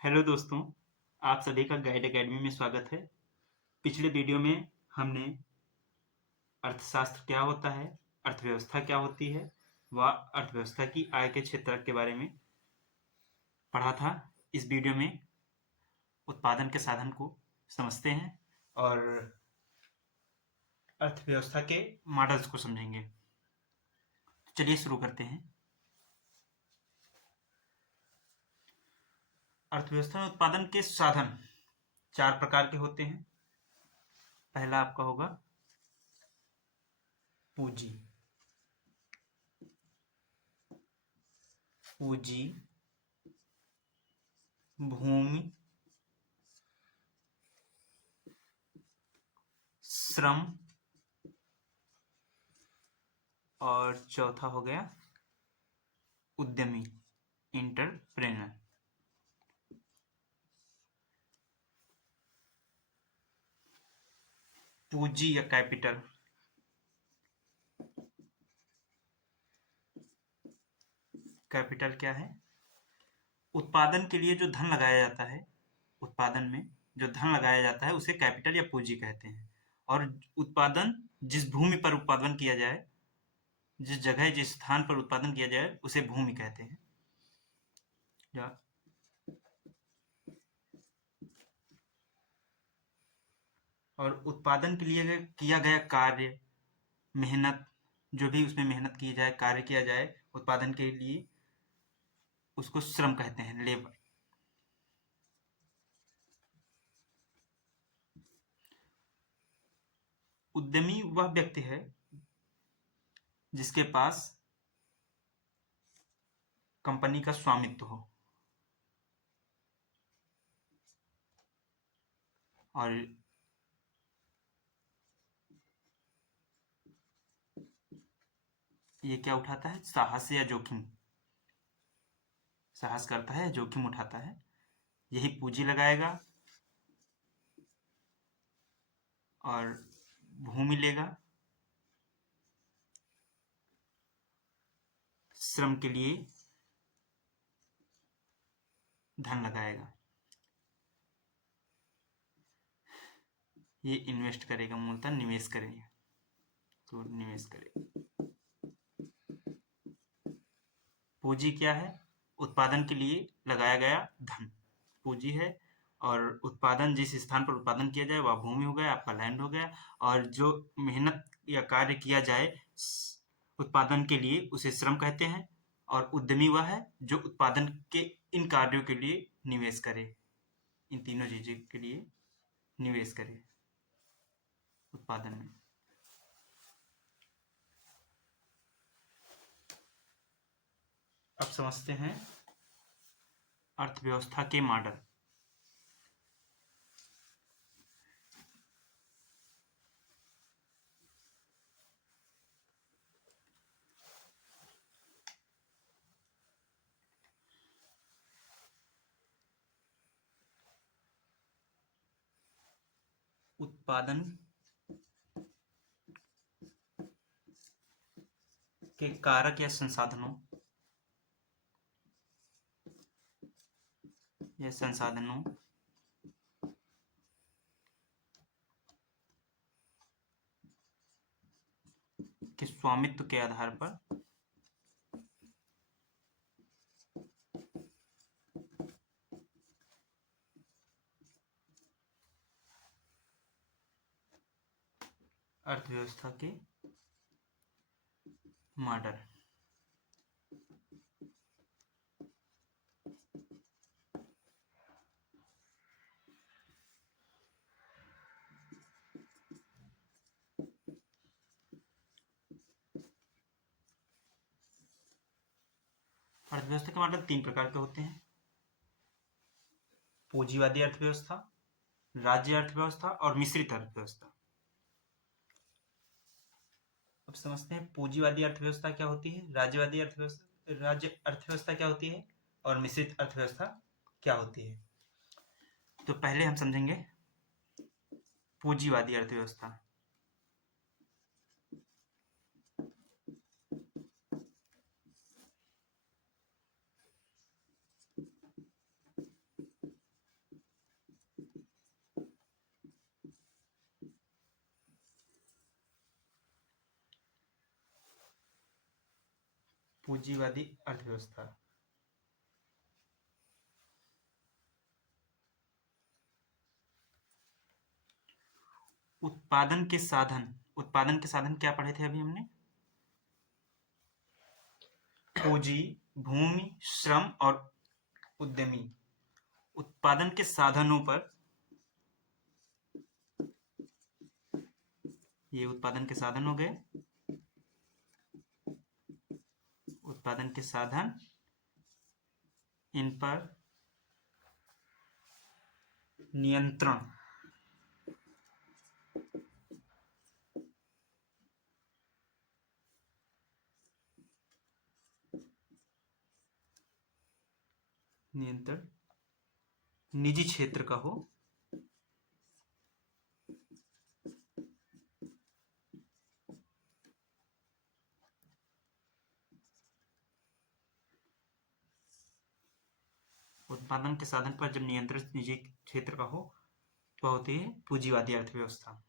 Hello दोस्तों, आप सभी का गाइड एकेडमी में स्वागत है। पिछले वीडियो में हमने अर्थशास्त्र क्या होता है, अर्थव्यवस्था क्या होती है व अर्थव्यवस्था की आय के क्षेत्र के बारे में पढ़ा था। इस वीडियो में उत्पादन के साधन को समझते हैं और अर्थव्यवस्था के मॉडल्स को समझेंगे। चलिए शुरू करते हैं। अर्थव्यवस्था में उत्पादन के साधन 4 प्रकार के होते हैं। पहला आपका होगा पूंजी। पूंजी, भूमि, श्रम और चौथा हो गया उद्यमी, एंटरप्रेन्योर। पूंजी या कैपिटल। कैपिटल क्या है? उत्पादन के लिए जो धन लगाया जाता है, उत्पादन में जो धन लगाया जाता है उसे कैपिटल या पूंजी कहते हैं। और उत्पादन जिस भूमि पर उत्पादन किया जाए, जिस जगह जिस स्थान पर उत्पादन किया जाए उसे भूमि कहते हैं। और उत्पादन के लिए किया गया कार्य, मेहनत, जो भी उसमें मेहनत की जाए, कार्य किया जाए उत्पादन के लिए, उसको श्रम कहते हैं, लेबर। उद्यमी वह व्यक्ति है जिसके पास कंपनी का स्वामित्व हो और ये क्या उठाता है? साहस या जोखिम। साहस करता है, जोखिम उठाता है, यही पूंजी लगाएगा और भूमि लेगा, श्रम के लिए धन लगाएगा, ये इन्वेस्ट करेगा, मूलतः निवेश करेगा, तो निवेश करेगा। पूंजी क्या है? उत्पादन के लिए लगाया गया धन पूंजी है। और उत्पादन जिस स्थान पर उत्पादन किया जाए वह भूमि हो गया, आपका लैंड हो गया। और जो मेहनत या कार्य किया जाए उत्पादन के लिए उसे श्रम कहते हैं। और उद्यमी वह है जो उत्पादन के इन कार्यों के लिए निवेश करे, इन तीनों चीजों के लिए निवेश करे उत्पादन में। अब समझते हैं अर्थव्यवस्था के मॉडल। उत्पादन के कारक या संसाधनों के स्वामित्व के आधार पर अर्थव्यवस्था के मॉडल। अर्थव्यवस्था के मॉडल 3 प्रकार के होते हैं: पूंजीवादी अर्थव्यवस्था, राज्य अर्थव्यवस्था और मिश्रित अर्थव्यवस्था। अब समझते हैं पूंजीवादी अर्थव्यवस्था क्या होती है, राज्य अर्थव्यवस्था क्या होती है और मिश्रित अर्थव्यवस्था क्या होती है। तो पहले हम समझेंगे पूंजीवादी अर्थव्यवस्था। पूंजीवादी अर्थव्यवस्था। उत्पादन के साधन क्या पढ़े थे अभी हमने? पूंजी, भूमि, श्रम और उद्यमी। उत्पादन के साधनों पर, ये उत्पादन के साधन हो गए। उत्पादन के साधन, इन पर नियंत्रण। निजी क्षेत्र का हो। उत्पादन के साधन पर जब नियंत्रण निजी क्षेत्र का हो तो होती है पूंजीवादी अर्थव्यवस्था।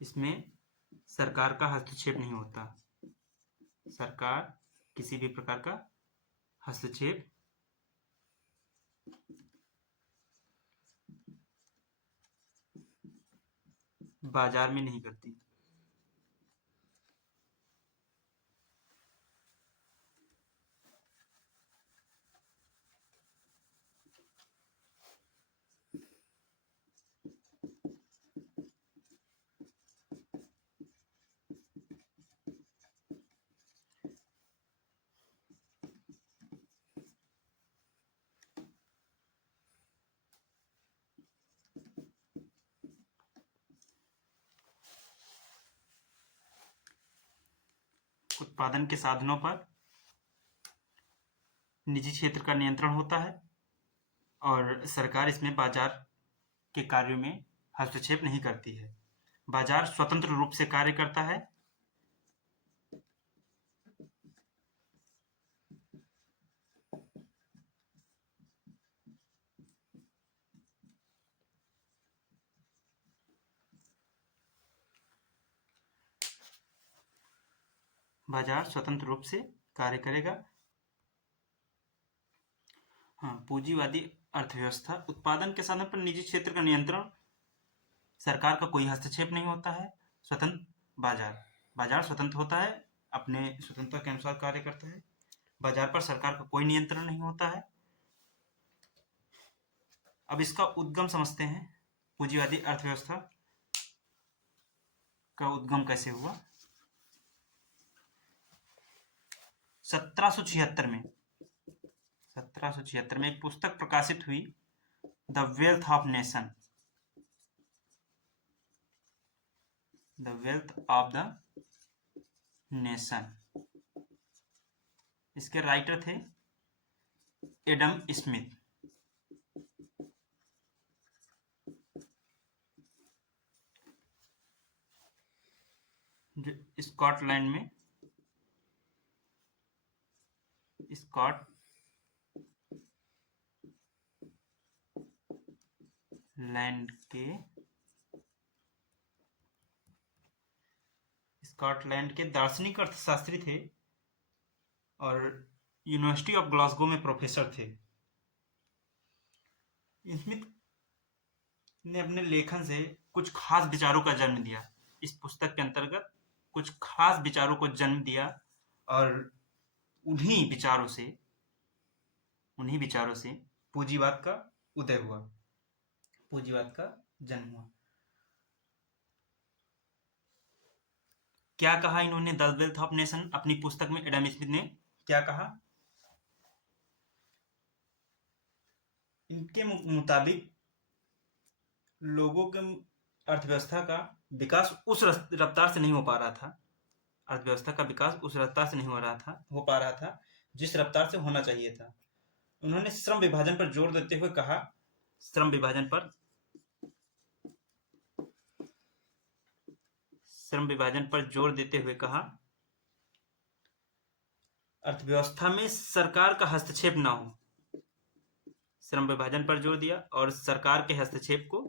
इसमें सरकार का हस्तक्षेप नहीं होता। सरकार किसी भी प्रकार का हस्तक्षेप बाजार में नहीं करती। उत्पादन के साधनों पर निजी क्षेत्र का नियंत्रण होता है और सरकार इसमें बाजार के कार्यों में हस्तक्षेप नहीं करती है। बाजार स्वतंत्र रूप से कार्य करता है। बाजार स्वतंत्र रूप से कार्य करेगा। हाँ, पूंजीवादी अर्थव्यवस्था, उत्पादन के साधन पर निजी क्षेत्र का नियंत्रण, सरकार का कोई हस्तक्षेप नहीं होता है, स्वतंत्र बाजार स्वतंत्र होता है, अपने स्वतंत्रता के अनुसार कार्य करता है। बाजार पर सरकार का कोई नियंत्रण नहीं होता है। अब इसका उद्गम समझते हैं। पूंजीवादी अर्थव्यवस्था का उद्गम कैसे हुआ? 1776 में एक पुस्तक प्रकाशित हुई, the wealth of nation. The wealth of the nation. इसके राइटर थे एडम स्मिथ। जो स्कॉटलैंड के दार्शनिक अर्थशास्त्री थे और यूनिवर्सिटी ऑफ ग्लासगो में प्रोफेसर थे। स्मिथ ने अपने लेखन से कुछ खास विचारों का जन्म दिया। इस पुस्तक के अंतर्गत कुछ खास विचारों को जन्म दिया और उन्हीं विचारों से पूंजीवाद का उदय हुआ, पूंजीवाद का जन्म हुआ। क्या कहा इन्होंने द वेल्थ ऑफ नेशन अपनी पुस्तक में? एडम स्मिथ ने क्या कहा? इनके मुताबिक लोगों के अर्थव्यवस्था का विकास उस रफ्तार से नहीं हो पा रहा था। अर्थव्यवस्था का विकास उस रफ्तार से नहीं हो पा रहा था जिस रफ्तार से होना चाहिए था। उन्होंने श्रम विभाजन पर जोर देते हुए कहा, श्रम विभाजन पर जोर देते हुए कहा, अर्थव्यवस्था में सरकार का हस्तक्षेप ना हो। श्रम विभाजन पर जोर दिया और सरकार के हस्तक्षेप को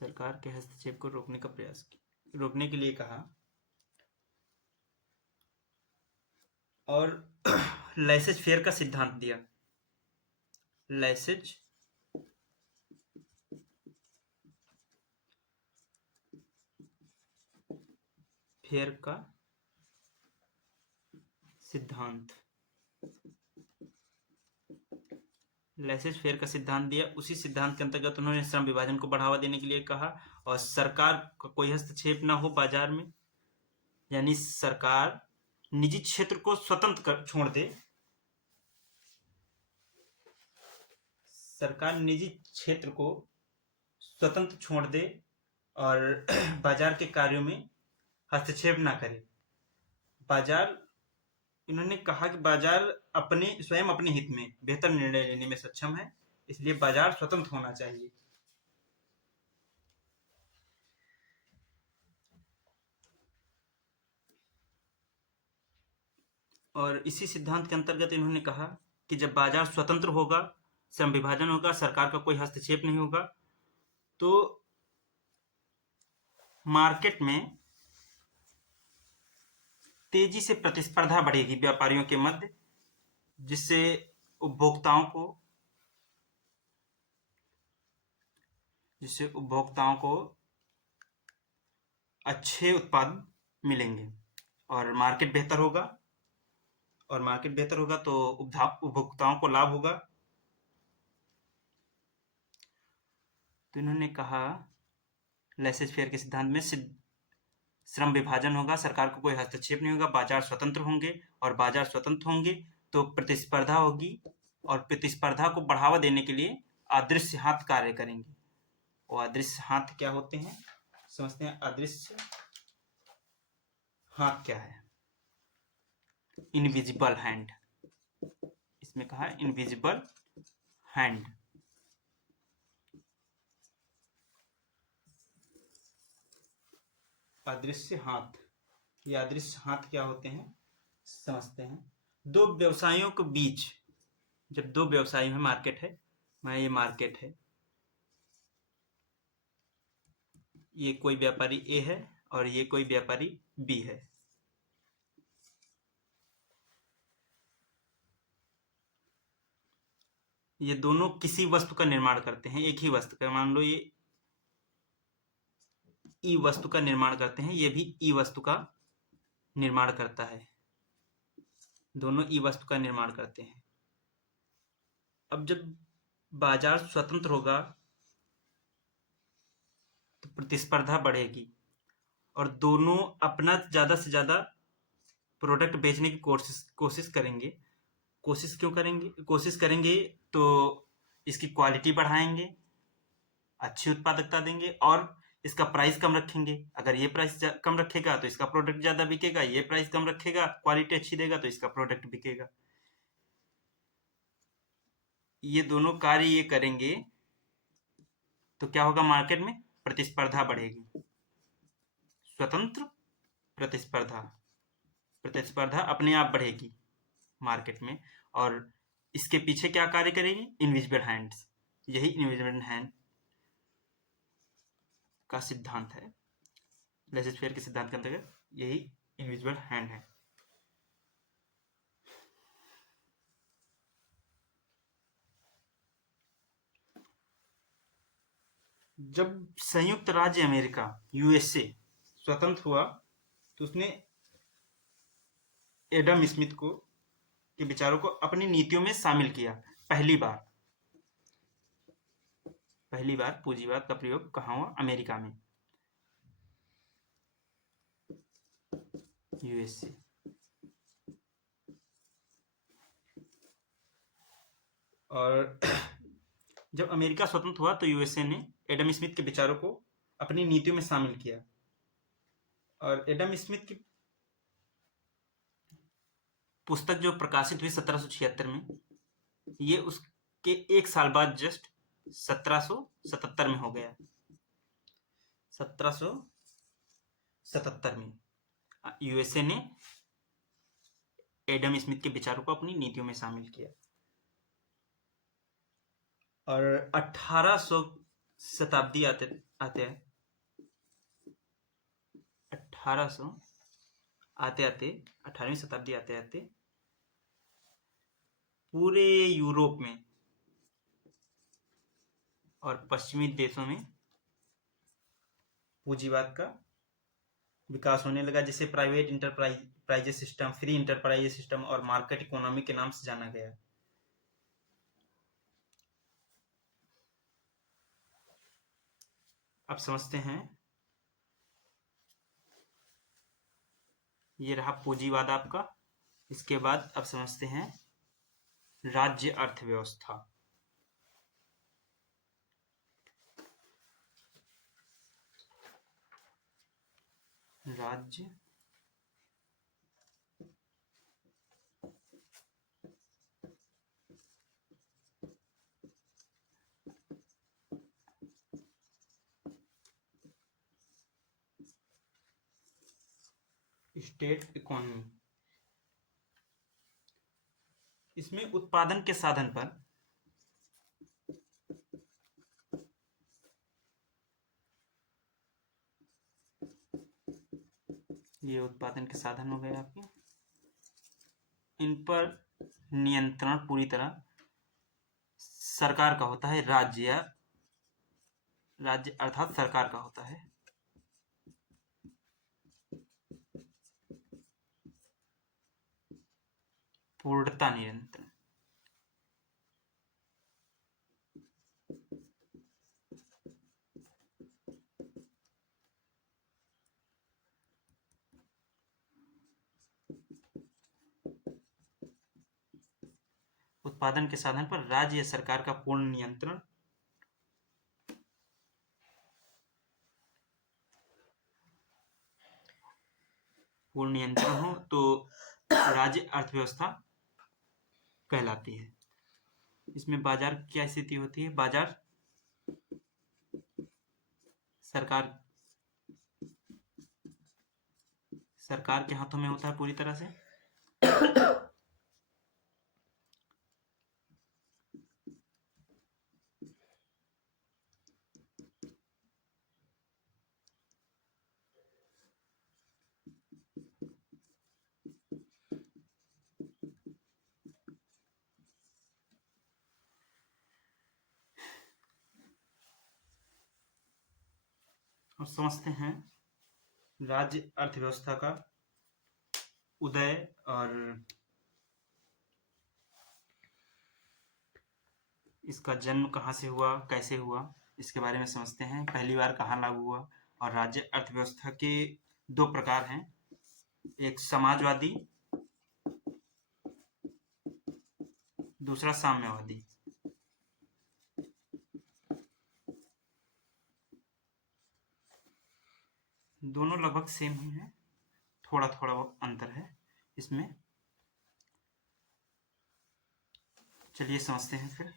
सरकार के हस्तक्षेप को रोकने का प्रयास किया, रोकने के लिए कहा। और लेसेज फेयर का सिद्धांत दिया। लेसेज फेयर का सिद्धांत, लेसेज फेयर का सिद्धांत दिया। उसी सिद्धांत के अंतर्गत उन्होंने श्रम विभाजन को बढ़ावा देने के लिए कहा और सरकार का कोई हस्तक्षेप ना हो बाजार में, यानी सरकार निजी क्षेत्र को स्वतंत्र कर छोड़ दे, सरकार निजी क्षेत्र को स्वतंत्र छोड़ दे और बाजार के कार्यों में हस्तक्षेप ना करे। बाजार, इन्होंने कहा कि बाजार स्वयं अपने हित में बेहतर निर्णय लेने में सक्षम है, इसलिए बाजार स्वतंत्र होना चाहिए। और इसी सिद्धांत के अंतर्गत इन्होंने कहा कि जब बाजार स्वतंत्र होगा, श्रम विभाजन होगा, सरकार का कोई हस्तक्षेप नहीं होगा, तो मार्केट में तेजी से प्रतिस्पर्धा बढ़ेगी व्यापारियों के मध्य, जिससे उपभोक्ताओं को अच्छे उत्पाद मिलेंगे और मार्केट बेहतर होगा, तो उपभोक्ताओं को लाभ होगा। तो इन्होंने कहा लेसेज फेयर के सिद्धांत में श्रम विभाजन होगा, सरकार को कोई हस्तक्षेप नहीं होगा, बाजार स्वतंत्र होंगे और बाजार स्वतंत्र होंगे तो प्रतिस्पर्धा होगी और प्रतिस्पर्धा को बढ़ावा देने के लिए अदृश्य हाथ कार्य करेंगे। और अदृश्य हाथ क्या होते हैं, समझते हैं। अदृश्य हाथ क्या है? इनविजिबल हैंड, इसमें कहा इनविजिबल हैंड। अदृश्य हाथ, ये अदृश्य हाथ क्या होते हैं समझते हैं। दो व्यवसायियों के बीच, जब दो व्यवसायी में मार्केट है, ये मार्केट है, ये कोई व्यापारी ए है और ये कोई व्यापारी बी है। ये दोनों किसी वस्तु का निर्माण करते हैं, एक ही वस्तु का। मान लो ये ई वस्तु का निर्माण करते हैं, ये भी ई वस्तु का निर्माण करता है, दोनों ई वस्तु का निर्माण करते हैं। अब जब बाजार स्वतंत्र होगा तो प्रतिस्पर्धा बढ़ेगी और दोनों अपना ज़्यादा से ज़्यादा प्रोडक्ट बेचने की कोशिश करेंगे। कोशिश करेंगे तो इसकी क्वालिटी बढ़ाएंगे, अच्छी उत्पादकता देंगे और इसका प्राइस कम रखेंगे। अगर ये प्राइस कम रखेगा तो इसका प्रोडक्ट ज़्यादा बिकेगा, ये प्राइस कम रखेगा, क्वालिटी अच्छी देगा तो इसका प्रोडक्ट बिकेगा। ये दोनों कार्य ये करेंगे तो क्या होगा, मार्केट में प्रतिस्पर्धा बढ़ेगी। स्वतंत्र प्रतिस्पर्धा अपने आप बढ़ेगी मार्केट में। और इसके पीछे क्या कार्य करेगी, इनविजिबल हैंड्स। यही इनविजिबल हैंड का सिद्धांत है, लेसेज फेयर के सिद्धांत के अंतर्गत यही इनविजिबल हैंड है। जब संयुक्त राज्य अमेरिका यूएसए स्वतंत्र हुआ तो उसने एडम स्मिथ के विचारों को अपनी नीतियों में शामिल किया। पहली बार पूंजीवाद का प्रयोग कहाँ हुआ, अमेरिका में, यूएसए। और जब अमेरिका स्वतंत्र हुआ तो यूएसए ने एडम स्मिथ के विचारों को अपनी नीतियों में शामिल किया। और एडम स्मिथ की पुस्तक जो प्रकाशित हुई 1776 में, ये उसके एक साल बाद जस्ट 1777 में हो गया। 1777 में यूएसए ने एडम स्मिथ के विचारों को अपनी नीतियों में शामिल किया। और 1800 शताब्दी आते 1800 आते आते 18वीं शताब्दी आते आते पूरे यूरोप में और पश्चिमी देशों में पूंजीवाद का विकास होने लगा, जिसे private enterprises system, free enterprises system और मार्केट इकोनॉमी के नाम से जाना गया। अब समझते हैं, ये रहा पूंजीवाद आपका। इसके बाद अब समझते हैं राज्य अर्थव्यवस्था। राज्य स्टेट इकोनॉमी, इसमें उत्पादन के साधन पर ये उत्पादन के साधन हो गए आपके, इन पर नियंत्रण पूरी तरह सरकार का होता है, राज्य अर्थात सरकार का होता है। पूर्णता नियंत्रण, उत्पादन के साधन पर राज्य या सरकार का पूर्ण नियंत्रण। पूर्ण नियंत्रण हो तो राज्य अर्थव्यवस्था कहलाती है। इसमें बाजार की क्या स्थिति होती है? बाजार सरकार के हाथों में होता है पूरी तरह से। और समझते हैं राज्य अर्थव्यवस्था का उदय और इसका जन्म कहाँ से हुआ, कैसे हुआ, इसके बारे में समझते हैं। पहली बार कहाँ लागू हुआ। और राज्य अर्थव्यवस्था के दो प्रकार हैं, एक समाजवादी, दूसरा साम्यवादी। दोनों लगभग सेम ही है, थोड़ा थोड़ा अंतर है इसमें। चलिए समझते हैं फिर।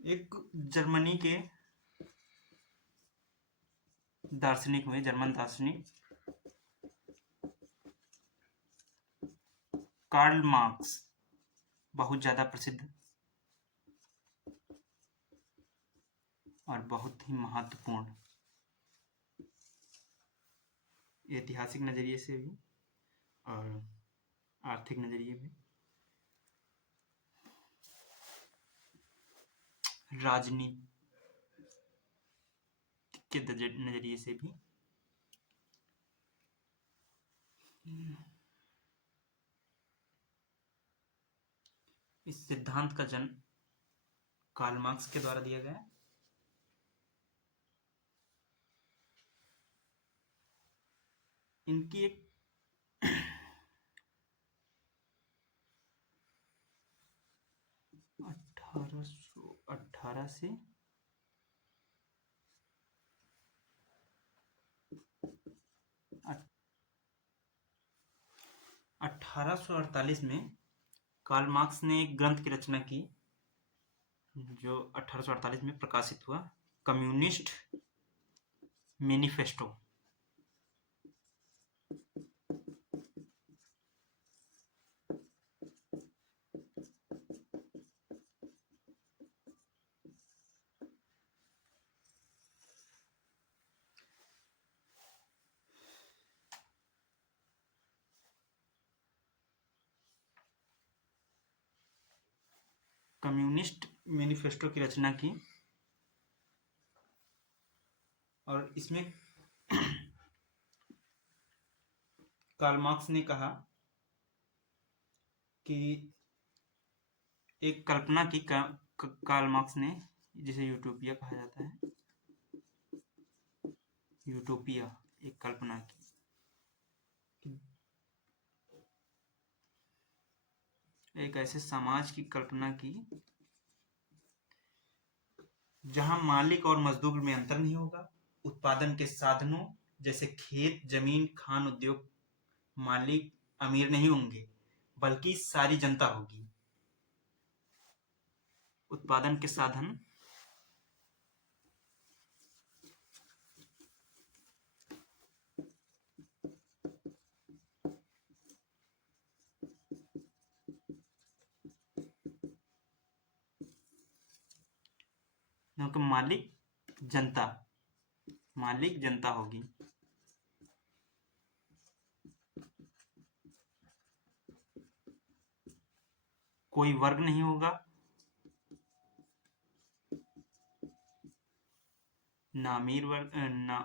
एक जर्मनी के दार्शनिक हुए, जर्मन दार्शनिक कार्ल मार्क्स, बहुत ज़्यादा प्रसिद्ध और बहुत ही महत्वपूर्ण, ऐतिहासिक नज़रिए से भी और आर्थिक नज़रिए भी, राजनीति के नज़रिए से भी। इस सिद्धांत का जन्म कार्ल मार्क्स के द्वारा दिया गया। इनकी एक 1818 से 1848 में कार्ल मार्क्स ने एक ग्रंथ की रचना की, जो 1848 में प्रकाशित हुआ, कम्युनिस्ट मैनिफेस्टो। कम्युनिस्ट मैनिफेस्टो की रचना की और इसमें कार्ल मार्क्स ने कहा कि एक कल्पना की कार्ल मार्क्स ने, जिसे यूटोपिया कहा जाता है, यूटोपिया एक कल्पना की, एक ऐसे समाज की कल्पना की जहां मालिक और मजदूर में अंतर नहीं होगा, उत्पादन के साधनों जैसे खेत, जमीन, खान उद्योग, मालिक अमीर नहीं होंगे बल्कि सारी जनता होगी। उत्पादन के साधन क्योंकि मालिक जनता होगी। कोई वर्ग नहीं होगा, न अमीर वर्ग, न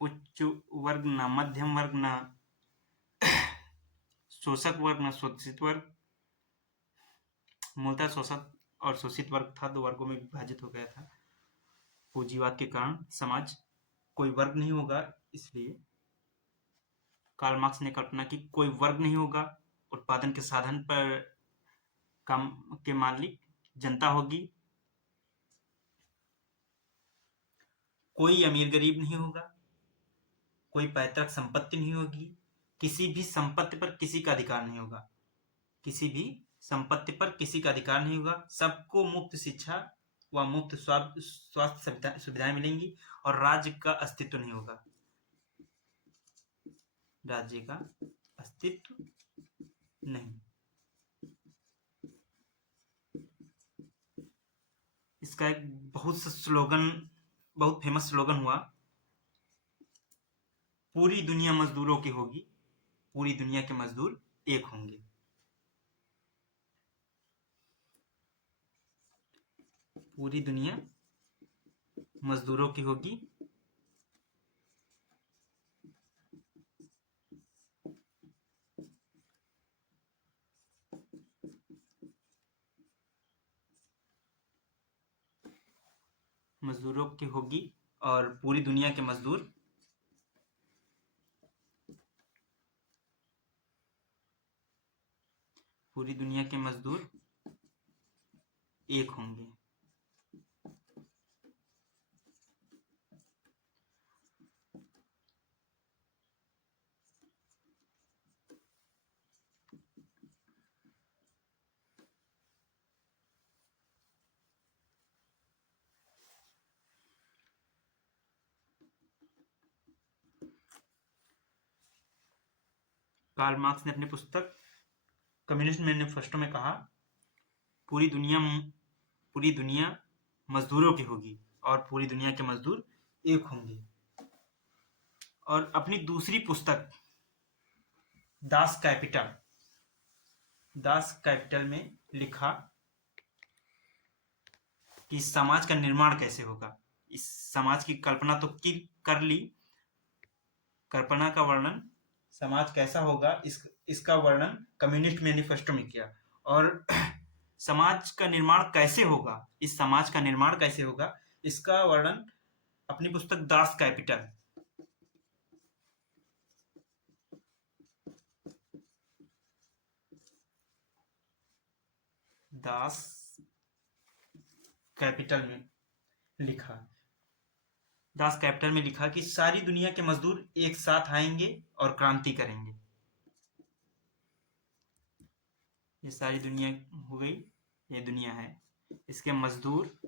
उच्च वर्ग, न मध्यम वर्ग, न शोषक वर्ग, न शोषित वर्ग। मूलतः शोषक और शोषित वर्ग था, दो वर्गों में विभाजित हो गया था पूंजीवाद के कारण समाज। कोई वर्ग नहीं होगा, इसलिए कार्ल मार्क्स ने कल्पना की कोई वर्ग नहीं होगा, उत्पादन के साधन पर काम के मालिक जनता होगी, कोई अमीर गरीब नहीं होगा, कोई पैतृक संपत्ति नहीं होगी, किसी भी संपत्ति पर किसी का अधिकार नहीं होगा, किसी भी संपत्ति पर किसी का अधिकार नहीं होगा, सबको मुफ्त शिक्षा व मुफ्त स्वास्थ्य सुविधाएं मिलेंगी और राज्य का अस्तित्व नहीं होगा, राज्य का अस्तित्व नहीं। इसका एक बहुत फेमस स्लोगन हुआ, पूरी दुनिया मजदूरों की होगी, पूरी दुनिया के मजदूर एक होंगे। पूरी दुनिया मजदूरों की होगी, मजदूरों की होगी और पूरी दुनिया के मजदूर पूरी दुनिया के मजदूर एक होंगे। कार्ल मार्क्स ने अपनी पुस्तक कम्युनिस्ट मैनिफेस्टो में कहा, पूरी दुनिया मजदूरों की होगी और पूरी दुनिया के मजदूर एक होंगे। और अपनी दूसरी पुस्तक दास कैपिटल में लिखा कि समाज का निर्माण कैसे होगा। इस समाज की कल्पना तो कर ली, कल्पना का वर्णन समाज कैसा होगा इसका वर्णन कम्युनिस्ट मैनिफेस्टो में किया। और समाज का निर्माण कैसे होगा, इस समाज का निर्माण कैसे होगा इसका वर्णन अपनी पुस्तक दास कैपिटल दास कैपिटल में लिखा। दास कैपिटल में लिखा कि सारी दुनिया के मजदूर एक साथ आएंगे और क्रांति करेंगे। ये सारी दुनिया हो गई, ये दुनिया है, इसके मजदूर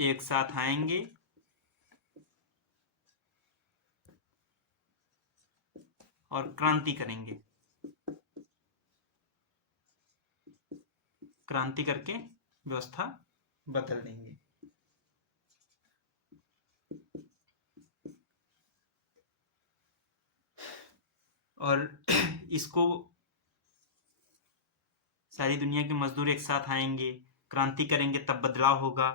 एक साथ आएंगे और क्रांति करेंगे, क्रांति करके व्यवस्था बदल देंगे। और इसको सारी दुनिया के मजदूर एक साथ आएंगे, क्रांति करेंगे, तब बदलाव होगा,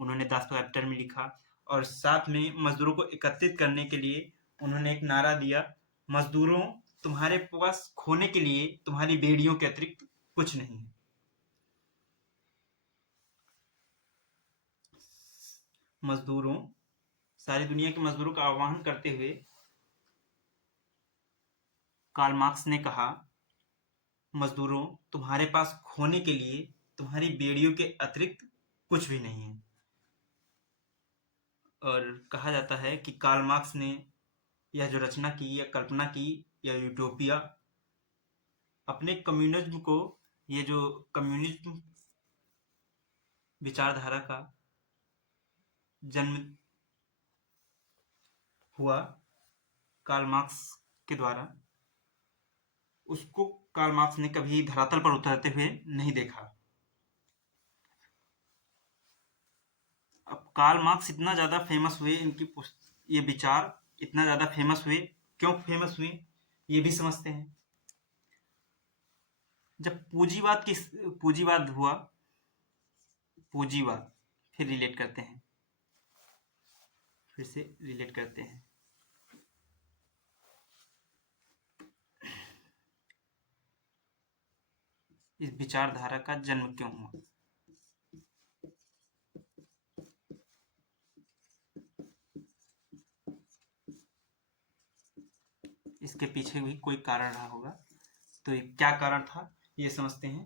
उन्होंने दास कैपिटल में लिखा। और साथ में मजदूरों को एकत्रित करने के लिए उन्होंने एक नारा दिया, मजदूरों, तुम्हारे पास खोने के लिए तुम्हारी बेड़ियों के अतिरिक्त कुछ नहीं है। मजदूरों, सारी दुनिया के मजदूरों का आह्वान करते हुए कार्ल मार्क्स ने कहा, मजदूरों, तुम्हारे पास खोने के लिए तुम्हारी बेड़ियों के अतिरिक्त कुछ भी नहीं है। और कहा जाता है कि कार्ल मार्क्स ने यह जो रचना की या कल्पना की, यह यूटोपिया, अपने कम्युनिज्म को, ये जो कम्युनिज्म विचारधारा का जन्म हुआ कार्ल मार्क्स के द्वारा, उसको कार्ल मार्क्स ने कभी धरातल पर उतरते हुए नहीं देखा। अब कार्ल मार्क्स इतना ज़्यादा फेमस हुए, ये विचार इतना ज़्यादा फेमस हुए, क्यों फेमस हुए ये भी समझते हैं। जब पूंजीवाद हुआ, पूंजीवाद, फिर रिलेट करते हैं, फिर से रिलेट करते हैं। इस विचारधारा का जन्म क्यों हुआ? इसके पीछे भी कोई कारण रहा होगा, तो ये क्या कारण था ये समझते हैं।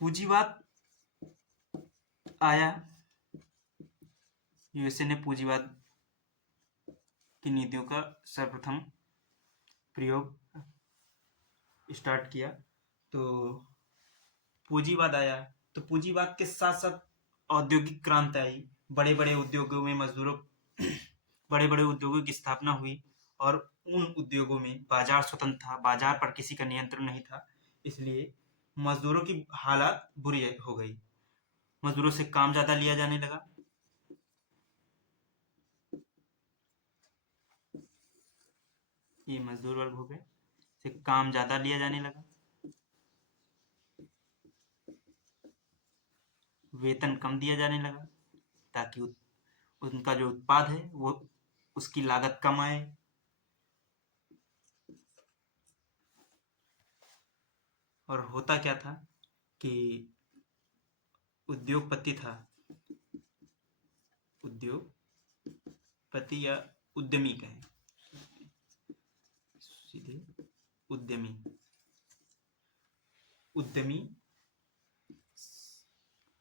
पूंजीवाद आया, यूएसए ने पूंजीवाद की नीतियों का सर्वप्रथम प्रयोग स्टार्ट किया। तो पूंजीवाद आया, तो पूंजीवाद के साथ साथ औद्योगिक क्रांति आई, बड़े बड़े उद्योगों में मजदूरों बड़े बड़े उद्योगों की स्थापना हुई, और उन उद्योगों में बाजार स्वतंत्र था, बाजार पर किसी का नियंत्रण नहीं था, इसलिए मजदूरों की हालात बुरी हो गई, मजदूरों से काम ज्यादा लिया जाने लगा। ये मजदूर वर्ग हो गए, से काम ज्यादा लिया जाने लगा, वेतन कम दिया जाने लगा, ताकि उनका जो उत्पाद है वो उसकी लागत कम आए। और होता क्या था कि उद्योगपति था, उद्योगपति या उद्यमी कहें, सीधे उद्यमी, उद्यमी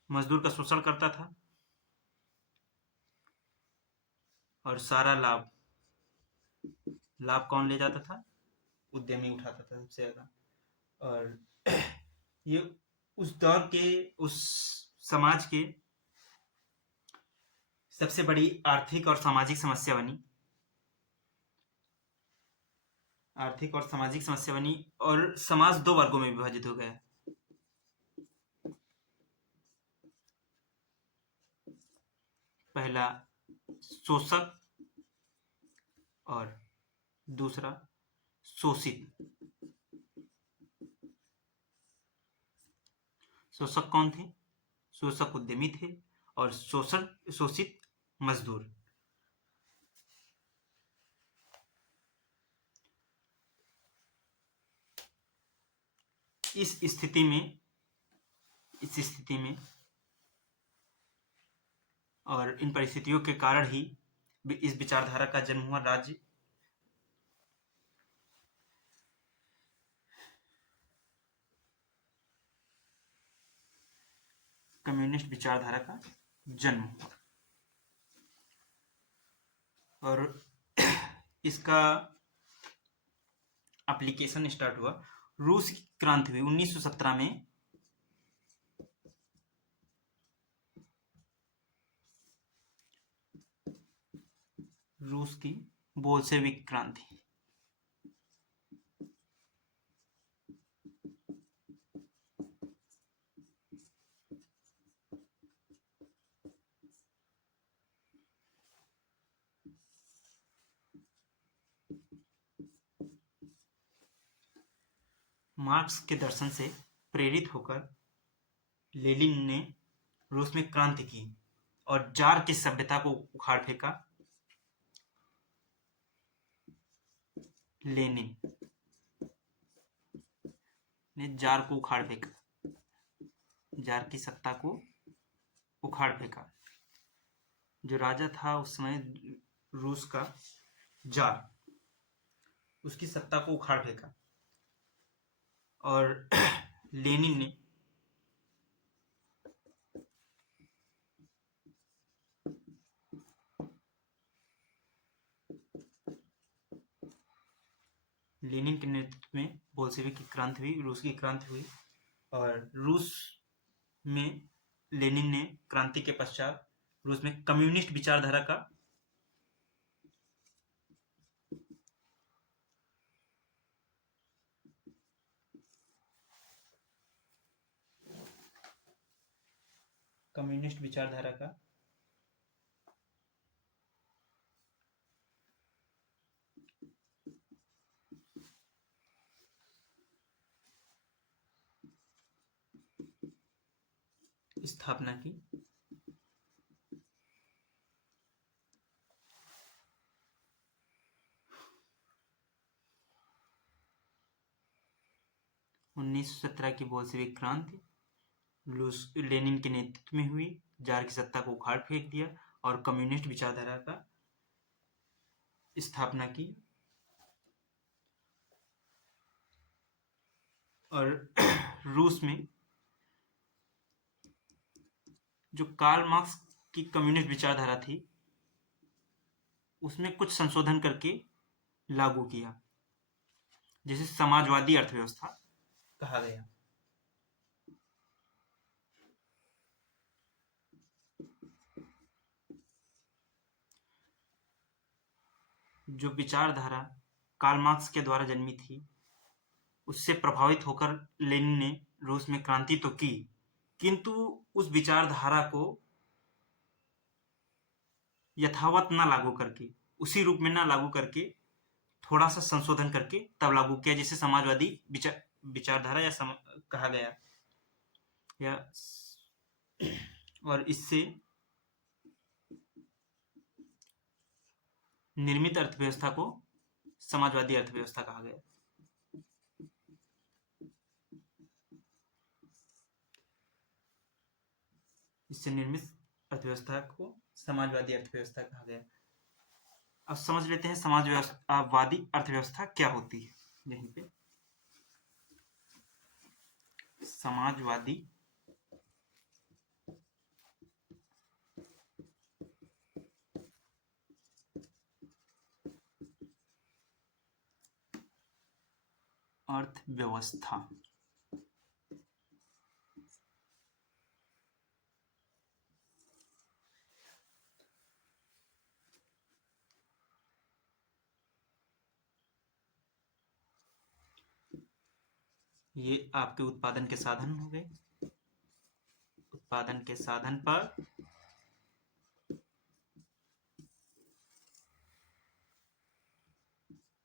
मजदूर का शोषण करता था, और सारा लाभ कौन ले जाता था? उद्यमी उठाता था सबसे ज्यादा। और ये उस दौर के, उस समाज के सबसे बड़ी आर्थिक और सामाजिक समस्या बनी, आर्थिक और सामाजिक समस्या बनी, और समाज दो वर्गों में विभाजित हो गया। पहला शोषक और दूसरा शोषित। शोषक कौन थे? शोषक उद्यमी थे, और शोषित मजदूर। इस स्थिति में और इन परिस्थितियों के कारण ही इस विचारधारा का जन्म हुआ, राज्य कम्युनिस्ट विचारधारा का जन्म हुआ। और इसका एप्लीकेशन स्टार्ट हुआ, रूस की क्रांति हुई 1917 में। रूस की बोल्शेविक क्रांति, मार्क्स के दर्शन से प्रेरित होकर लेनिन ने रूस में क्रांति की और जार की सभ्यता को उखाड़ फेंका। लेनिन ने जार को उखाड़ फेंका, जार की सत्ता को उखाड़ फेंका। जो राजा था उस समय रूस का जार, उसकी सत्ता को उखाड़ फेंका। और लेनिन ने लेनिन के नेतृत्व में बोल्शेविक की क्रांति हुई, रूस की क्रांति हुई। और रूस में लेनिन ने क्रांति के पश्चात रूस में कम्युनिस्ट विचारधारा का स्थापना की। उन्नीस सौ 17 की बोल्शेविक क्रांति लेनिन के नेतृत्व में हुई, जार की सत्ता को उखाड़ फेंक दिया और कम्युनिस्ट विचारधारा का स्थापना की। और रूस में जो कार्ल मार्क्स की कम्युनिस्ट विचारधारा थी उसमें कुछ संशोधन करके लागू किया, जिसे समाजवादी अर्थव्यवस्था कहा गया। जो विचारधारा कार्ल मार्क्स के द्वारा जन्मी थी उससे प्रभावित होकर लेनिन ने रूस में क्रांति तो की, किंतु उस विचारधारा को यथावत न लागू करके, उसी रूप में न लागू करके थोड़ा सा संशोधन करके तब लागू किया, जिसे समाजवादी विचारधारा या कहा गया। और इससे निर्मित अर्थव्यवस्था को समाजवादी अर्थव्यवस्था कहा गया। इससे निर्मित अर्थव्यवस्था को समाजवादी अर्थव्यवस्था कहा गया। अब समझ लेते हैं समाजवादी अर्थव्यवस्था क्या होती है। यहीं पे समाजवादी अर्थव्यवस्था ये आपके उत्पादन के साधन हो गए। उत्पादन के साधन पर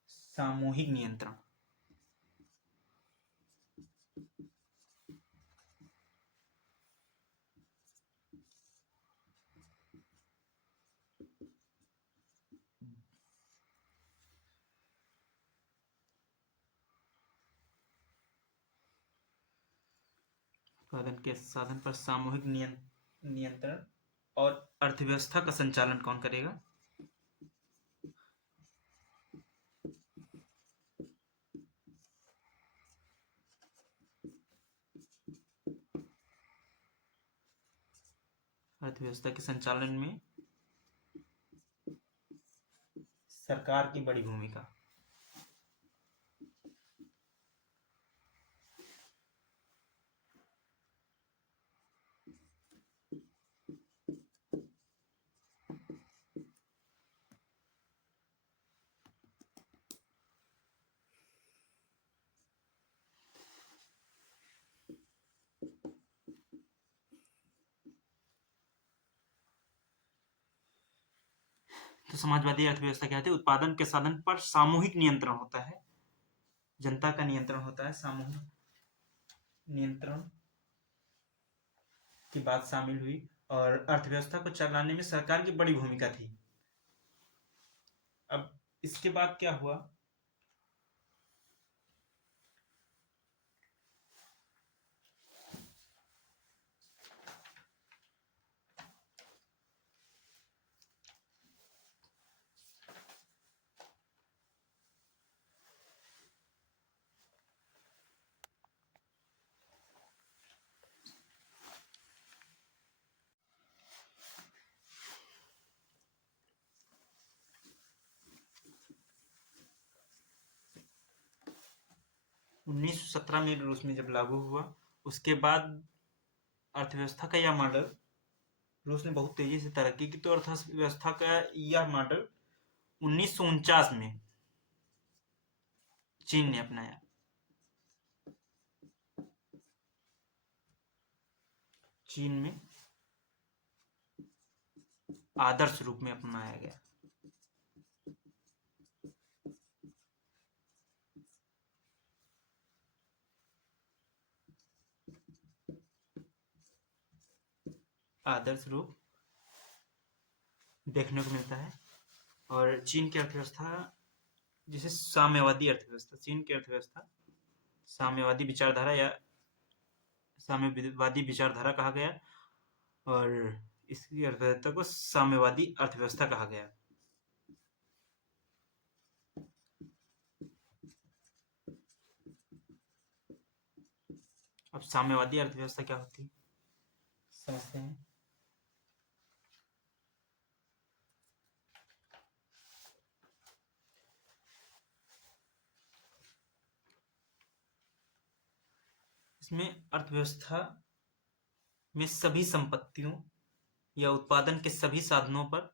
सामूहिक नियंत्रण। उत्पादन के साधन पर सामूहिक नियंत्रण। और अर्थव्यवस्था का संचालन कौन करेगा? अर्थव्यवस्था के संचालन में सरकार की बड़ी भूमिका। तो समाजवादी अर्थव्यवस्था क्या होती है? उत्पादन के साधन पर सामूहिक नियंत्रण होता है, जनता का नियंत्रण होता है, सामूहिक नियंत्रण की बात शामिल हुई और अर्थव्यवस्था को चलाने में सरकार की बड़ी भूमिका थी। अब इसके बाद क्या हुआ? 1917 में रूस में जब लागू हुआ, उसके बाद अर्थव्यवस्था का यह मॉडल रूस ने बहुत तेजी से तरक्की की, तो अर्थव्यवस्था का यह मॉडल 1949 में चीन ने अपनाया। चीन में आदर्श रूप में अपनाया गया। आदर्श रूप देखने को मिलता है। और चीन की अर्थव्यवस्था, जिसे साम्यवादी अर्थव्यवस्था, चीन की अर्थव्यवस्था साम्यवादी विचारधारा या साम्यवादी विचारधारा कहा गया, और इसकी अर्थव्यवस्था को साम्यवादी अर्थव्यवस्था कहा गया। अब साम्यवादी अर्थव्यवस्था क्या होती है समझते हैं। इसमें अर्थव्यवस्था में सभी संपत्तियों या उत्पादन के सभी साधनों पर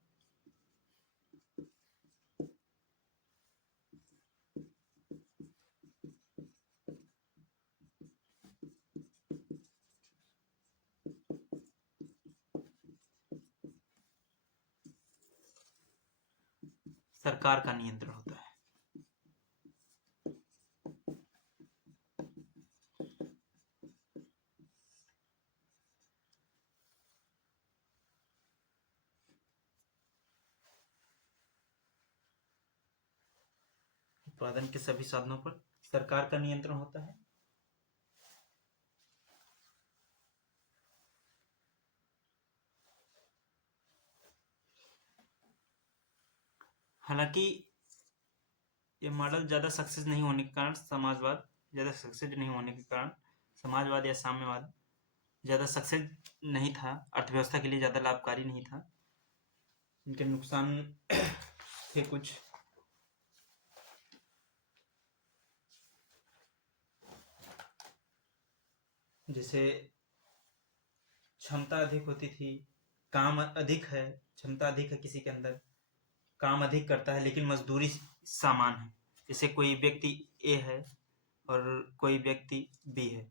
सरकार का नियंत्रण होता है। उत्पादन के सभी साधनों पर सरकार का नियंत्रण होता है। हालांकि ये मॉडल ज़्यादा सक्सेस नहीं होने के कारण समाजवाद या साम्यवाद ज़्यादा सक्सेस नहीं था, अर्थव्यवस्था के लिए ज़्यादा लाभकारी नहीं था। इनके नुकसान थे कुछ। जैसे क्षमता अधिक होती थी, काम अधिक है, क्षमता अधिक है किसी के अंदर, काम अधिक करता है लेकिन मजदूरी समान है। जैसे कोई व्यक्ति ए है और कोई व्यक्ति बी है,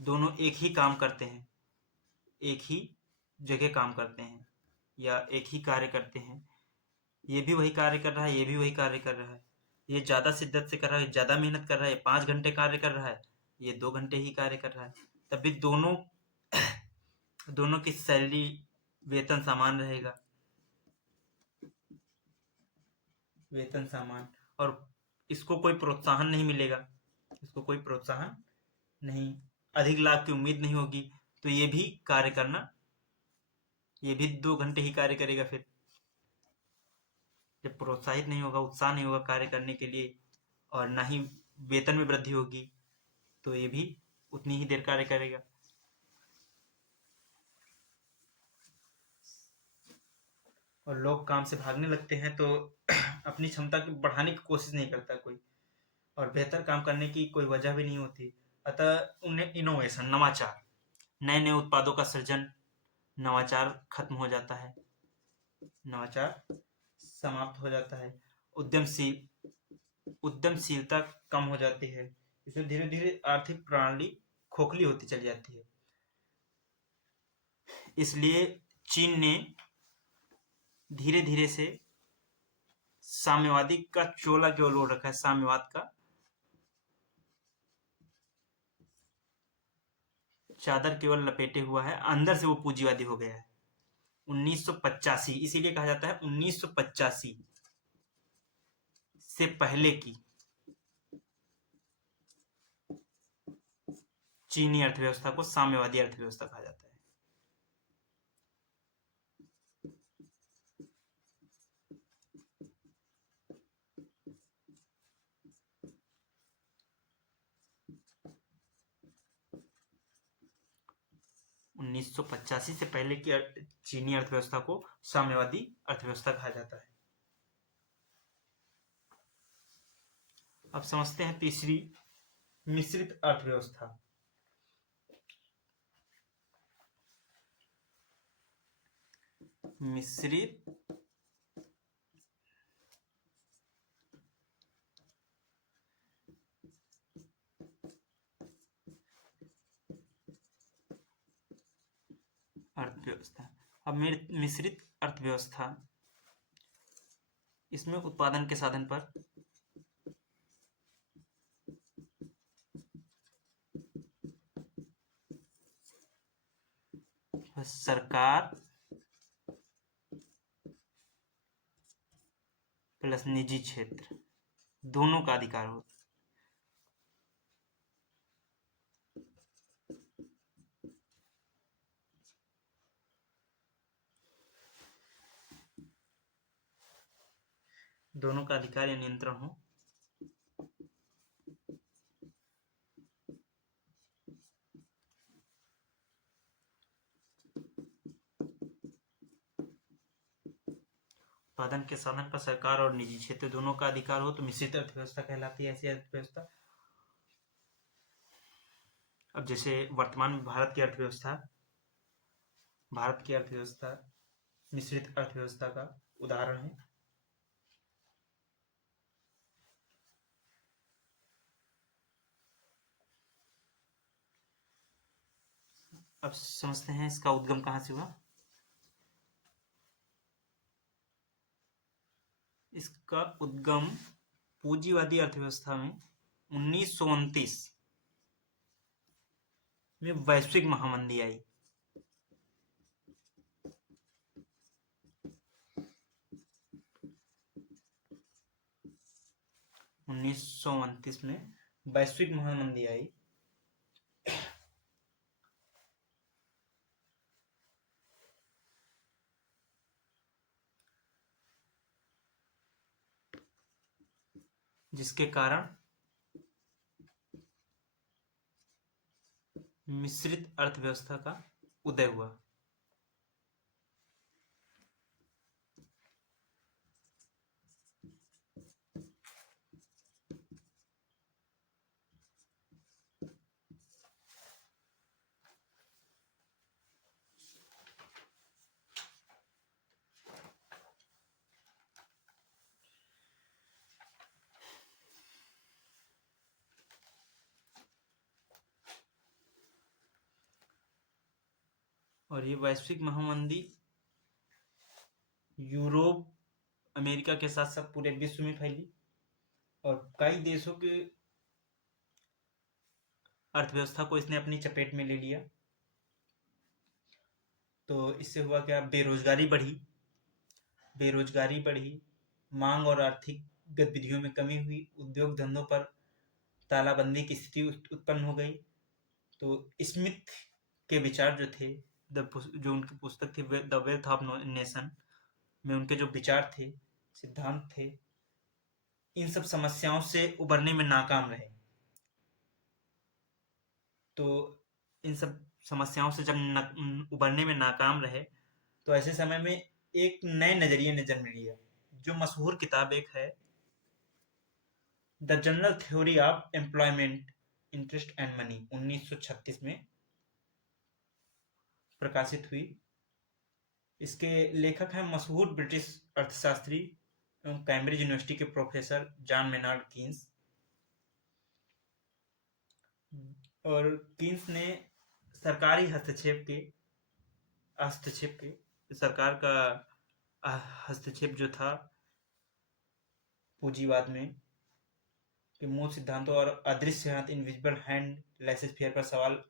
दोनों एक ही काम करते हैं, एक ही जगह काम करते हैं या एक ही कार्य करते हैं। ये भी वही कार्य कर रहा है, ये भी वही कार्य कर रहा है। ये ज़्यादा शिद्दत से कर रहा है, ज़्यादा मेहनत कर रहा है, 5 घंटे कार्य कर रहा है, ये 2 घंटे ही कार्य कर रहा है। तब भी दोनों की सैलरी, वेतन समान रहेगा, वेतन समान। और इसको कोई प्रोत्साहन नहीं मिलेगा, इसको कोई प्रोत्साहन नहीं, अधिक लाभ की उम्मीद नहीं होगी, तो ये भी कार्य करना, ये भी 2 घंटे ही कार्य करेगा। फिर जब प्रोत्साहित नहीं होगा, उत्साह नहीं होगा कार्य करने के लिए, और ना ही वेतन में वृद्धि होगी, तो ये भी उतनी ही देर कार्य करेगा। और लोग काम से भागने लगते हैं, तो अपनी क्षमता की बढ़ाने की कोशिश नहीं करता कोई, और बेहतर काम करने की कोई वजह भी नहीं होती। अतः उन्हें इनोवेशन, नवाचार, नए नए उत्पादों का सृजन, नवाचार खत्म हो जाता है, नवाचार समाप्त हो जाता है। उद्यमशीलता कम हो जाती है। इससे धीरे धीरे आर्थिक प्रणाली खोखली होती चली जाती है। इसलिए चीन ने धीरे धीरे से साम्यवादी का चोला जो ओढ़ रखा है, साम्यवाद का, चादर केवल लपेटे हुआ है, अंदर से वो पूंजीवादी हो गया है। 1985, इसीलिए कहा जाता है 1985 से पहले की चीनी अर्थव्यवस्था को साम्यवादी अर्थव्यवस्था कहा जाता है। उन्नीस सौ पचासी से पहले की चीनी अर्थव्यवस्था को साम्यवादी अर्थव्यवस्था कहा जाता है। अब समझते हैं तीसरी, मिश्रित अर्थव्यवस्था। मिश्रित अर्थव्यवस्था। अब मिश्रित अर्थव्यवस्था, इसमें उत्पादन के साधन पर सरकार प्लस निजी क्षेत्र दोनों का अधिकार हो। दोनों का अधिकार या नियंत्रण हो। उत्पादन के साधन पर सरकार और निजी क्षेत्र दोनों का अधिकार हो तो मिश्रित अर्थव्यवस्था कहलाती है ऐसी अर्थव्यवस्था। अब जैसे वर्तमान में भारत की अर्थव्यवस्था मिश्रित अर्थव्यवस्था का उदाहरण है। अब समझते हैं इसका उद्गम कहाँ से हुआ। इसका उद्गम पूंजीवादी अर्थव्यवस्था में 1929 में वैश्विक महामंदी आई। 1929 में वैश्विक महामंदी आई। जिसके कारण मिश्रित अर्थव्यवस्था का उदय हुआ। और ये वैश्विक महामंदी यूरोप, अमेरिका के साथ साथ पूरे विश्व में फैली और कई देशों के अर्थव्यवस्था को इसने अपनी चपेट में ले लिया। तो इससे हुआ क्या, बेरोजगारी बढ़ी, मांग और आर्थिक गतिविधियों में कमी हुई, उद्योग धंधों पर तालाबंदी की स्थिति उत्पन्न हो गई। तो स्मिथ के विचार जो थे, जो उनकी पुस्तक थी द वेल्थ ऑफ नेशन में उनके जो विचार थे, सिद्धांत थे, इन सब समस्याओं से उबरने में नाकाम रहे। तो इन सब समस्याओं से जब उबरने में नाकाम रहे तो ऐसे समय में एक नए नजरिए ने जन्म लिया। जो मशहूर किताब एक है the general theory of employment, interest and money, 1936 में प्रकाशित हुई। इसके लेखक हैं मशहूर ब्रिटिश अर्थशास्त्री एवं कैम्ब्रिज यूनिवर्सिटी के प्रोफेसर जॉन मेनार्ड कीन्स। और कीन्स ने सरकारी हस्तक्षेप के सरकार का हस्तक्षेप जो था पूंजीवाद में के मूल सिद्धांतों और अदृश्य हाथ, इनविजिबल हैंड, लेसेस फेयर पर सवाल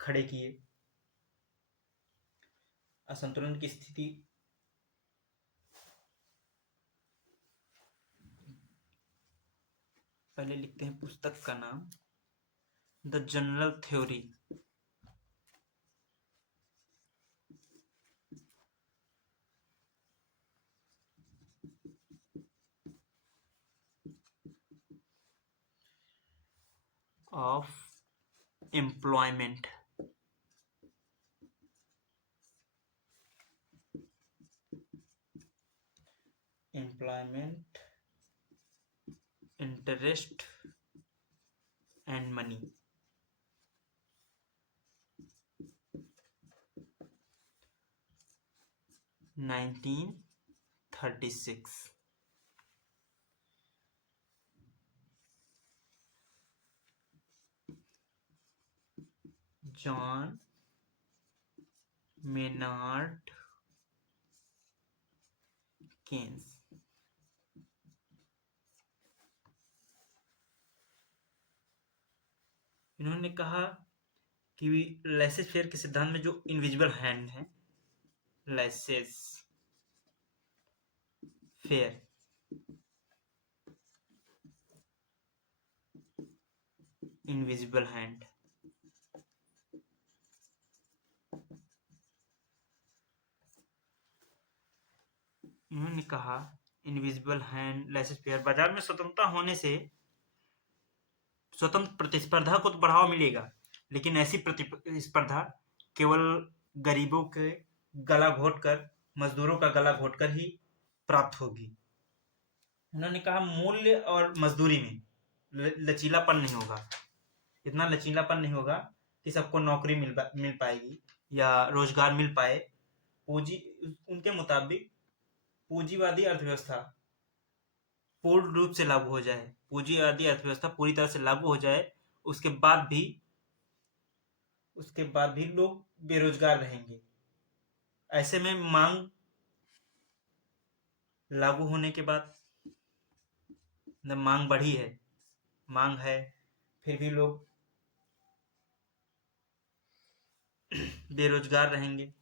खड़े किए। असंतुलन की स्थिति पहले लिखते हैं पुस्तक का नाम, the general theory of employment. Employment, interest and money. Nineteen 36। John Maynard Keynes. इन्होंने कहा कि लेसेस फेयर के सिद्धांत में जो इनविजिबल हैंड है, लेसेस फेयर, इनविजिबल हैंड, इन्होंने कहा इनविजिबल हैंड, लेसेस फेयर, बाजार में स्वतंत्रता होने से स्वतंत्र प्रतिस्पर्धा को तो बढ़ावा मिलेगा, लेकिन ऐसी प्रतिस्पर्धा केवल गरीबों के गला घोटकर, मजदूरों का गला घोटकर ही प्राप्त होगी। उन्होंने कहा मूल्य और मजदूरी में लचीलापन नहीं होगा, इतना लचीलापन नहीं होगा कि सबको नौकरी मिल पाएगी या रोजगार मिल पाए। पूंजी, उनके मुताबिक पूंजीवादी अर्थव्यवस्था पूर्ण रूप से लागू हो जाए, पूंजीवादी अर्थव्यवस्था पूरी तरह से लागू हो जाए, उसके बाद भी लोग बेरोजगार रहेंगे। ऐसे में मांग लागू होने के बाद, मांग बढ़ी है, मांग है, फिर भी लोग बेरोजगार रहेंगे,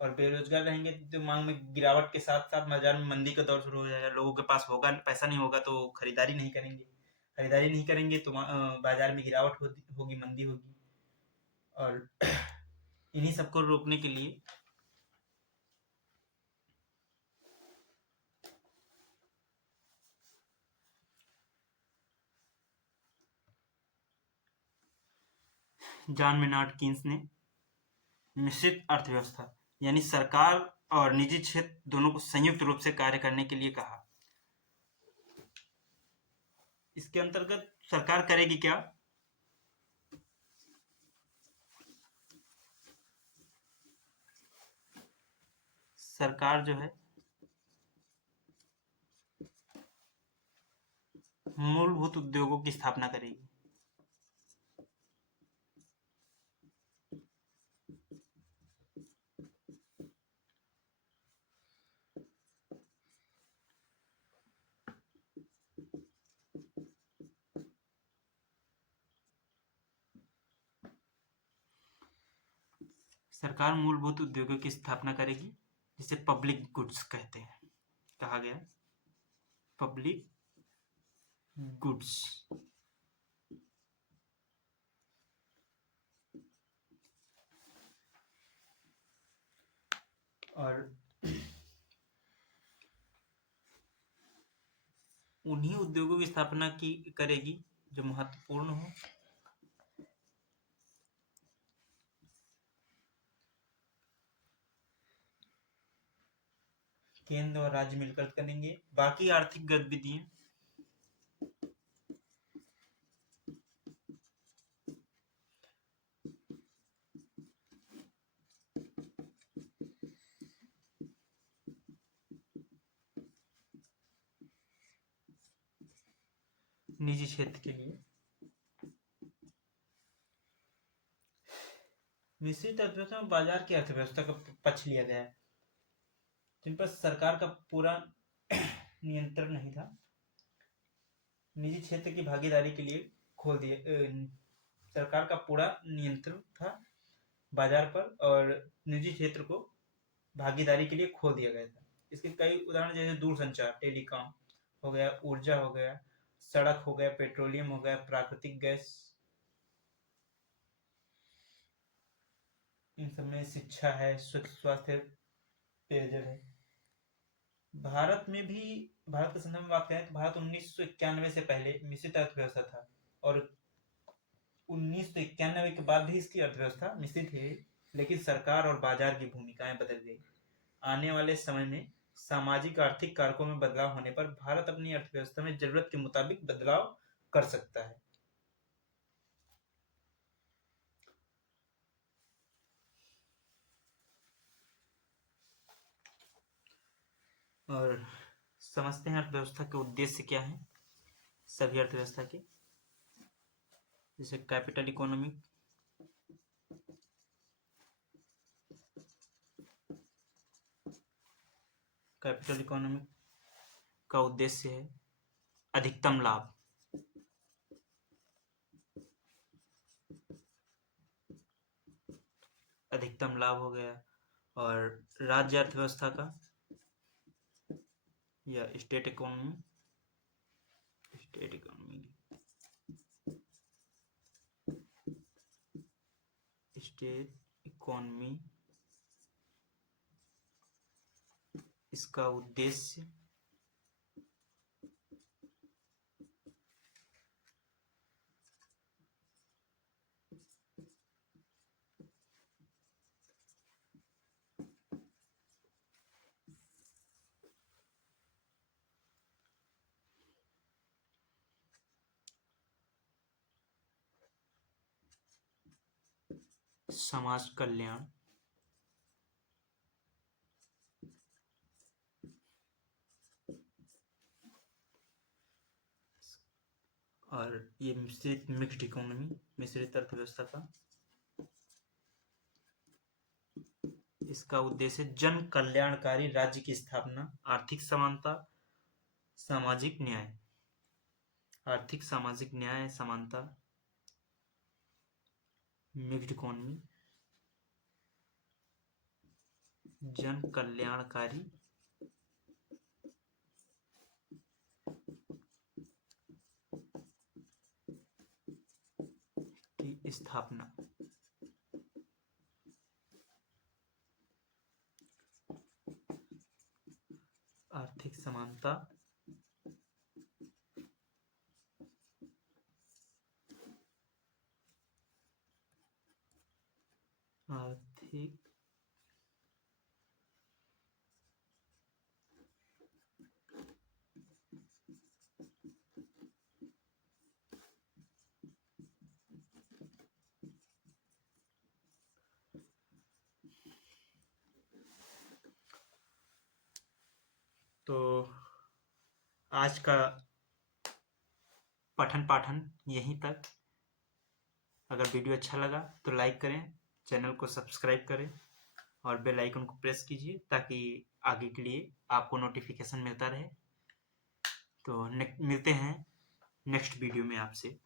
और बेरोजगार रहेंगे तो मांग में गिरावट के साथ साथ बाजार में मंदी का दौर शुरू हो जाएगा। लोगों के पास होगा, पैसा नहीं होगा तो खरीदारी नहीं करेंगे, खरीदारी नहीं करेंगे तो बाजार में गिरावट होगी, मंदी होगी। और इन्हीं सबको रोकने के लिए जॉन मेनार्ड कीन्स ने मिश्रित अर्थव्यवस्था यानी सरकार और निजी क्षेत्र दोनों को संयुक्त रूप से कार्य करने के लिए कहा। इसके अंतर्गत सरकार करेगी क्या? सरकार जो है मूलभूत उद्योगों की स्थापना करेगी। सरकार मूलभूत उद्योगों की स्थापना करेगी, जिसे पब्लिक गुड्स कहते हैं, कहा गया पब्लिक गुड्स। और उन्हीं उद्योगों की स्थापना की करेगी जो महत्वपूर्ण हो, केंद्र और राज्य मिलकर करेंगे। बाकी आर्थिक गतिविधियां निजी क्षेत्र के लिए। मिश्रित अर्थव्यवस्था में बाजार की अर्थव्यवस्था का पक्ष लिया गया है, जिन पर सरकार का पूरा नियंत्रण नहीं था, निजी क्षेत्र की भागीदारी के लिए खोल दिए। सरकार का पूरा नियंत्रण था बाजार पर और निजी क्षेत्र को भागीदारी के लिए खोल दिया गया था। इसके कई उदाहरण जैसे दूरसंचार, टेलीकॉम हो गया, ऊर्जा हो गया, सड़क हो गया, पेट्रोलियम हो गया, प्राकृतिक गैस, इन सब में शिक्षा है, स्वच्छ स्वास्थ्य, पेयजल है। भारत के संदर्भ में बात करें तो भारत 1991 से पहले मिश्रित अर्थव्यवस्था था और 1991 के बाद भी इसकी अर्थव्यवस्था मिश्रित है, लेकिन सरकार और बाजार की भूमिकाएं बदल गई। आने वाले समय में सामाजिक आर्थिक कारकों में बदलाव होने पर भारत अपनी अर्थव्यवस्था में जरूरत के मुताबिक बदलाव कर सकता है। और समझते हैं अर्थव्यवस्था के उद्देश्य क्या है सभी अर्थव्यवस्था के। जैसे कैपिटल इकोनॉमी, कैपिटल इकोनॉमी का उद्देश्य है अधिकतम लाभ, अधिकतम लाभ हो गया। और राज्य अर्थव्यवस्था का या स्टेट इकोनॉमी, स्टेट इकोनॉमी इसका उद्देश्य समाज कल्याण, और ये मिक्स्ड इकोनॉमी, मिश्रित अर्थव्यवस्था का इसका उद्देश्य जन कल्याणकारी राज्य की स्थापना, आर्थिक समानता, सामाजिक न्याय, आर्थिक सामाजिक न्याय समानता, मिक्स्ड इकोनॉमी, जन कल्याणकारी की स्थापना, आर्थिक समानता, आर्थिक तो आज का पठन पाठन यहीं तक। अगर वीडियो अच्छा लगा तो लाइक करें, चैनल को सब्सक्राइब करें और बेल आइकन को प्रेस कीजिए ताकि आगे के लिए आपको नोटिफिकेशन मिलता रहे। तो मिलते हैं नेक्स्ट वीडियो में आपसे।